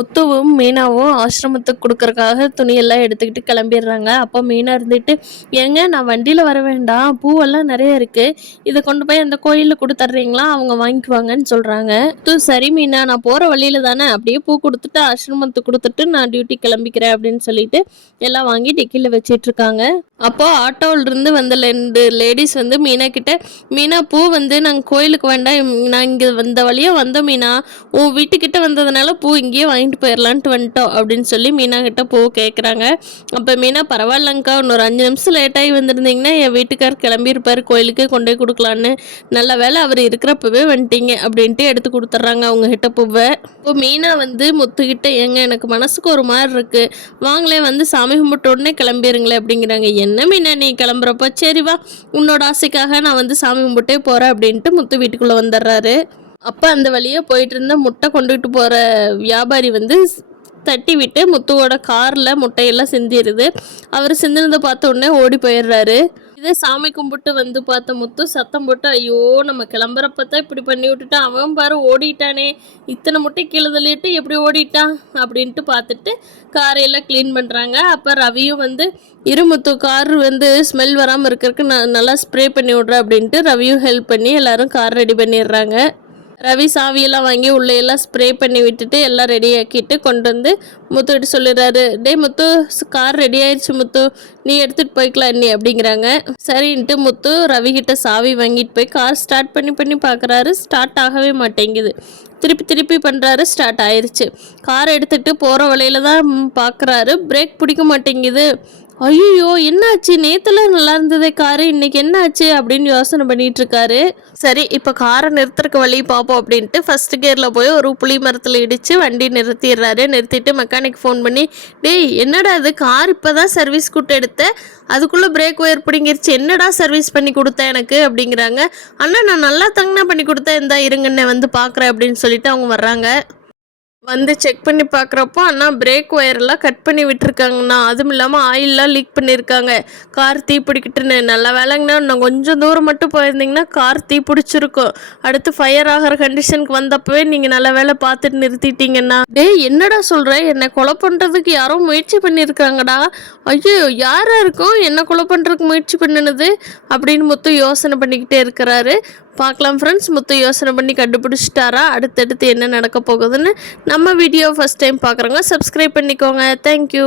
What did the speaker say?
முத்துவும் மீனாவும் ஆசிரமத்துக்கு கொடுக்கறக்காக துணியெல்லாம் எடுத்துக்கிட்டு கிளம்பிடுறாங்க. அப்போ மீனா இருந்துட்டு, ஏங்க நான் வண்டியில் வர வேண்டாம், பூவெல்லாம் நிறைய இருக்குது, இதை கொண்டு போய் அந்த கோயிலில் கொடுத்துட்றீங்களா, அவங்க வாங்கிக்குவாங்கன்னு சொல்கிறாங்க. சரி மீனா, நான் போகிற வழியில் தானே, அப்படியே பூ கொடுத்துட்டு ஆசிரமத்துக்கு கொடுத்துட்டு நான் டியூட்டி கிளம்பிக்கிறேன் அப்படின்னு சொல்லிட்டு எல்லாம் வாங்கி டிக்கியில் வச்சிட்ருக்காங்க. அப்போது ஆட்டோவிலிருந்து வந்த 2 லேடிஸ் வந்து மீனா கிட்ட, மீனா பூ வந்து நாங்கள் கோயிலுக்கு வேண்டாம், நான் இங்கே வந்த வழியாக வந்தோம் மீனா, உன் வீட்டுக்கிட்ட வந்ததுனால பூ இங்கேயே வாங்கிட்டு போயிடலான்ட்டு வந்துட்டோம் அப்படின்னு சொல்லி மீனா கிட்ட பூ கேட்குறாங்க. அப்போ மீனா, பரவாயில்லங்க்கா, இன்னொரு 5 நிமிஷம் லேட்டாகி வந்திருந்தீங்கன்னா என் வீட்டுக்கார் கிளம்பியிருப்பார் கோயிலுக்கு கொண்டு போய் கொடுக்கலான்னு, நல்ல வேலை அவர் இருக்கிறப்பவே வந்துட்டீங்க அப்படின்ட்டு எடுத்து கொடுத்துட்றாங்க அவங்க கிட்ட பூவை. இப்போ மீனா வந்து முத்துக்கிட்ட, ஏங்க எனக்கு மனசுக்கு ஒரு மாதிரி இருக்குது, வாங்களே வந்து சாமி கும்பிட்ட உடனே கிளம்பிடுங்களே அப்படிங்கிறாங்க. என்ன மீனா நீ கிளம்புறப்போ, சரி வா உன்னோட ஆசைக்காக நான் வந்து சாமி கும்பிட்டே போகிறேன் அப்படின்ட்டு முத்து வீட்டுக்குள்ளே வந்துடுறாரு. அப்போ அந்த வழியாக போயிட்டு இருந்த முட்டை கொண்டுகிட்டு போகிற வியாபாரி வந்து தட்டி விட்டு முத்துவோட காரில் முட்டையெல்லாம் சிந்திடுது. அவர் சிந்தினதை பார்த்த உடனே ஓடி போயிடுறாரு. இதே சாமி கும்பிட்டு வந்து பார்த்த முத்து சத்தம் போட்டு, ஐயோ நம்ம கிளம்புறப்ப தான் இப்படி பண்ணி விட்டுட்டான், அவன் பாரு ஓடிட்டானே, இத்தனை முட்டை கீழே தள்ளிட்டு எப்படி ஓடிட்டான் அப்படின்ட்டு பார்த்துட்டு காரையெல்லாம் க்ளீன் பண்ணுறாங்க. அப்போ ரவியும் வந்து, இருமுத்து கார் வந்து ஸ்மெல் வராமல் இருக்கிறதுக்கு நான் நல்லா ஸ்ப்ரே பண்ணி விட்றேன் அப்படின்ட்டு ரவியும் ஹெல்ப் பண்ணி எல்லோரும் கார் ரெடி பண்ணிடுறாங்க. ரவி சாவியெல்லாம் வாங்கி உள்ளேயெல்லாம் ஸ்ப்ரே பண்ணி விட்டுட்டு எல்லாம் ரெடி ஆக்கிட்டு கொண்டு வந்து முத்துக்கிட்ட சொல்லிடுறாரு. டே முத்து, கார் ரெடி ஆயிடுச்சு முத்து, நீ எடுத்துகிட்டு போய்க்கலாம் நீ அப்படிங்கிறாங்க. சரின்ட்டு முத்து ரவிக்கிட்ட சாவி வாங்கிட்டு போய் கார் ஸ்டார்ட் பண்ணி பார்க்குறாரு. ஸ்டார்ட் ஆகவே மாட்டேங்குது. திருப்பி பண்ணுறாரு, ஸ்டார்ட் ஆயிடுச்சு. காரை எடுத்துகிட்டு போகிற வழியில தான் பார்க்குறாரு, பிரேக் பிடிக்க மாட்டேங்குது. ஐயோ என்னாச்சு, நேற்றுலாம் நல்லா இருந்ததே காரு, இன்னைக்கு என்னாச்சு அப்படின்னு யோசனை பண்ணிட்டு இருக்காரு. சரி இப்போ காரை நிறுத்துறக்கு வழி பார்ப்போம் அப்படின்ட்டு ஃபர்ஸ்ட் கியரில் போய் ஒரு புளி மரத்தில் இடித்து வண்டி நிறுத்திடுறாரு. நிறுத்திட்டு மெக்கானிக் ஃபோன் பண்ணி, டேய் என்னடா இது, கார் இப்போ தான் சர்வீஸ் கூட்டு எடுத்தேன், அதுக்குள்ளே பிரேக் ஒயர் பிடிங்கிருச்சு, என்னடா சர்வீஸ் பண்ணி கொடுத்தேன் எனக்கு அப்படிங்கிறாங்க. அண்ணா நான் நல்லா தங்கனா பண்ணி கொடுத்தேன், இந்தா இருங்கண்ணே வந்து பார்க்குறேன் அப்படின்னு சொல்லிட்டு அவங்க வர்றாங்க. வந்து செக் பண்ணி பார்க்குறப்போ, அண்ணா பிரேக் ஒயரெல்லாம் கட் பண்ணி விட்டுருக்காங்கண்ணா, அதுவும் இல்லாமல் ஆயிலெலாம் லீக் பண்ணியிருக்காங்க, கார் தீ பிடிக்கிட்டுன்னு. நல்ல வேலைங்கண்ணா, இன்னும் கொஞ்சம் தூரம் மட்டும் போயிருந்தீங்கன்னா கார் தீ பிடிச்சிருக்கும், அடுத்து ஃபயர் ஆகிற கண்டிஷனுக்கு வந்தப்பவே நீங்கள் நல்ல வேலை பார்த்துட்டு நிறுத்திட்டீங்கண்ணா. டேய் என்னடா சொல்கிற, என்னை கொலை பண்ணுறதுக்கு யாரோ முயற்சி பண்ணியிருக்காங்கடா. ஐயோ யாராக இருக்கும் என்னை கொலை பண்ணுறதுக்கு முயற்சி பண்ணினது அப்படின்னு முத்து யோசனை பண்ணிக்கிட்டே இருக்கிறாரு. பார்க்கலாம் ஃப்ரெண்ட்ஸ், முத்து யோசனை பண்ணி கண்டுபிடிச்சிட்டாரா, அடுத்தடுத்து என்ன நடக்க போகுதுன்னு. நம்ம வீடியோ ஃபஸ்ட் டைம் பார்க்குறவங்க சப்ஸ்கிரைப் பண்ணிக்கோங்க. தேங்க்யூ.